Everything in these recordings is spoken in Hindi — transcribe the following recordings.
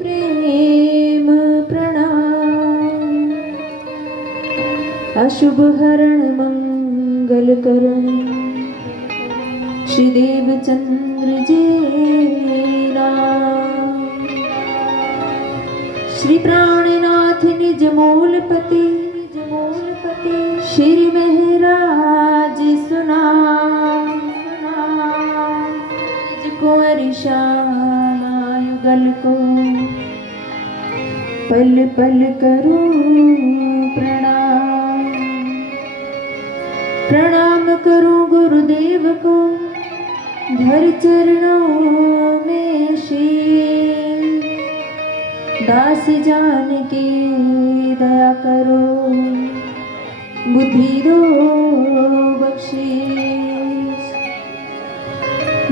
प्रेम प्रणाम। अशुभ हरण मंगल करण श्री देवचंद्र जी नाम। श्री प्राणनाथ निज मूलपति श्री महराज सुना कुंवर श्यामायुगल को पल पल करूं प्रणाम। प्रणाम करूं गुरुदेव को धर चरणों में शीश। दास जान के दया करो बुद्धि दो बख्शीश।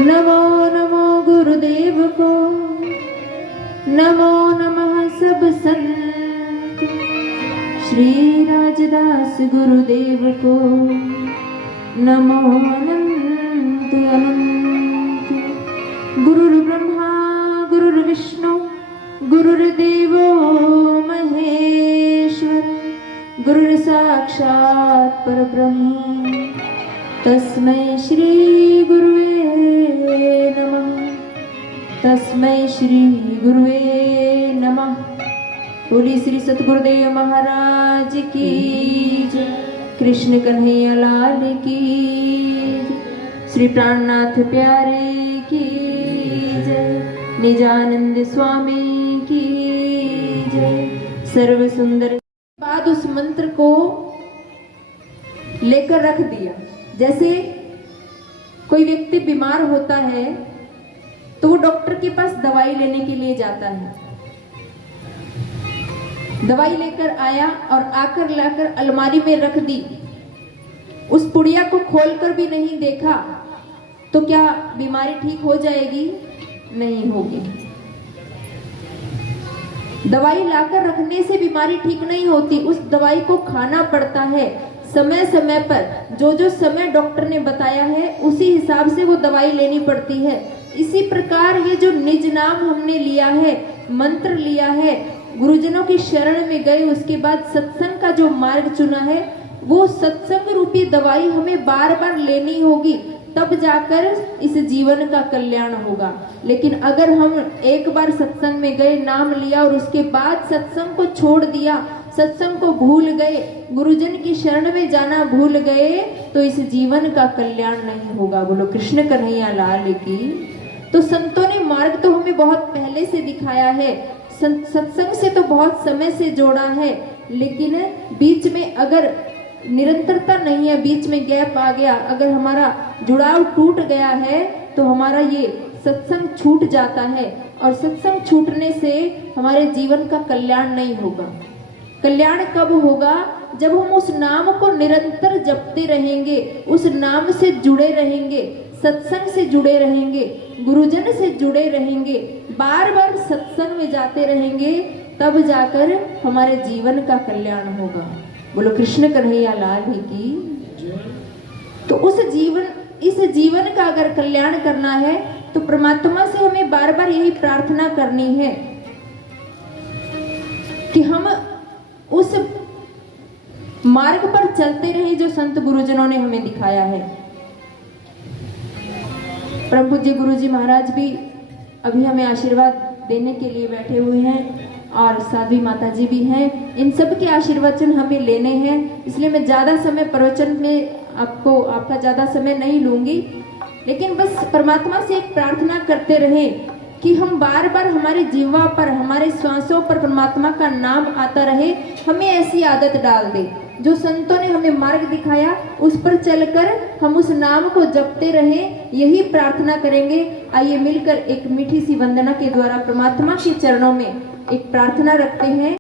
नमो नमो गुरुदेव को नमो नमः सब संत। श्री राजदास गुरुदेव को नमो अनंत अनंत। गुरुर्ब्रह्मा गुरुर्विष्णु गुरुर्देवो महेश्वर गुरुर्साक्षात् परब्रह्म तस्मै श्री गुरुवे नमः। तस्मै श्री गुरुवे नमः। बोली श्री सतगुरुदेव महाराज की जय। कृष्ण कन्हैया लाल की जय। श्री प्राणनाथ प्यारे की जय। निजानंद स्वामी की जय। सर्व सुंदर बाद उस मंत्र को लेकर रख दिया। जैसे कोई व्यक्ति बीमार होता है तो वो डॉक्टर के पास दवाई लेने के लिए जाता है। दवाई लेकर आया और आकर लाकर अलमारी में रख दी। उस पुड़िया को खोलकर भी नहीं देखा तो क्या बीमारी ठीक हो जाएगी? नहीं होगी। दवाई लाकर रखने से बीमारी ठीक नहीं होती, उस दवाई को खाना पड़ता है समय समय पर। जो जो समय डॉक्टर ने बताया है उसी हिसाब से वो दवाई लेनी पड़ती है। इसी प्रकार ये जो निज नाम हमने लिया है, मंत्र लिया है, गुरुजनों की शरण में गए, उसके बाद सत्संग का जो मार्ग चुना है, वो सत्संग रूपी दवाई हमें बार बार लेनी होगी, तब जाकर इस जीवन का कल्याण होगा। लेकिन अगर हम एक बार सत्संग में गए, नाम लिया और उसके बाद सत्संग को छोड़ दिया, सत्संग को भूल गए, गुरुजन की शरण में जाना भूल गए, तो इस जीवन का कल्याण नहीं होगा। बोलो कृष्ण कन्हैया लाल की। तो संतों ने मार्ग तो हमें बहुत पहले से दिखाया है, सत्संग से तो बहुत समय से जोड़ा है, लेकिन बीच में अगर निरंतरता नहीं है, बीच में गैप आ गया, अगर हमारा जुड़ाव टूट गया है तो हमारा ये सत्संग छूट जाता है। और सत्संग छूटने से हमारे जीवन का कल्याण नहीं होगा। कल्याण कब होगा? जब हम उस नाम को निरंतर जपते रहेंगे, उस नाम से जुड़े रहेंगे, सत्संग से जुड़े रहेंगे, गुरुजन से जुड़े रहेंगे, बार बार सत्संग में जाते रहेंगे, तब जाकर हमारे जीवन का कल्याण होगा। बोलो कृष्ण कन्हैया लाल की। तो इस जीवन का अगर कल्याण करना है तो परमात्मा से हमें बार बार यही प्रार्थना करनी है कि हम उस मार्ग पर चलते रहे जो संत गुरुजनों ने हमें दिखाया है। परम पूज्य गुरु जी महाराज भी अभी हमें आशीर्वाद देने के लिए बैठे हुए हैं और साध्वी माता जी भी हैं। इन सब के आशीर्वचन हमें लेने हैं, इसलिए मैं ज़्यादा समय प्रवचन में आपका ज़्यादा समय नहीं लूँगी, लेकिन बस परमात्मा से एक प्रार्थना करते रहें कि हम बार बार हमारे जीवा पर, हमारे श्वासों पर परमात्मा का नाम आता रहे। हमें ऐसी आदत डाल दे जो संतों ने हमें मार्ग दिखाया, उस पर चलकर हम उस नाम को जपते रहें, यही प्रार्थना करेंगे। आइए मिलकर एक मीठी सी वंदना के द्वारा परमात्मा के चरणों में एक प्रार्थना रखते हैं।